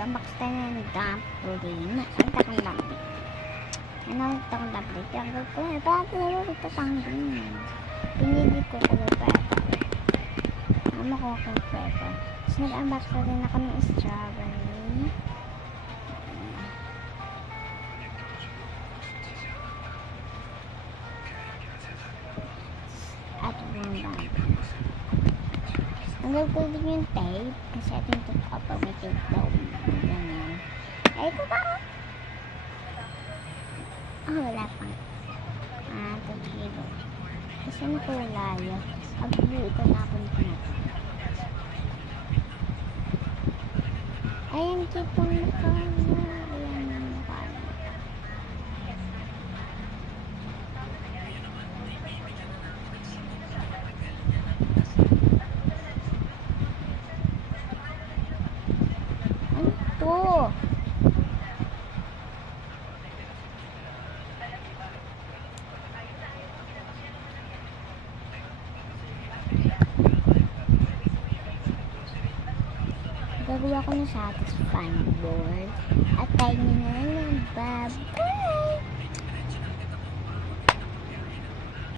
mag-unbox tayo ng dump pudding. Ang takong dumpling. Ano ang takong dumpling? Pero ko, bakit ito tangging? Pinili ko color pepper. Ano ko color pepper? Tapos nag-unbox na rin ako ng strawberry. At one dumpling. Nagagulog yung tape kasi ito yung totoo pag may tape daw. Ganyan. Ay, ito ba? Oh, wala pang. 2 kilo. Kasi nakulayo. Pag-blue ito napunta na ito. Ayan, kitong mukha niya. Ayan yung mukha niya. Ano ito? Gagawa ko ng satisfying board at tayo nyo na lang, bye.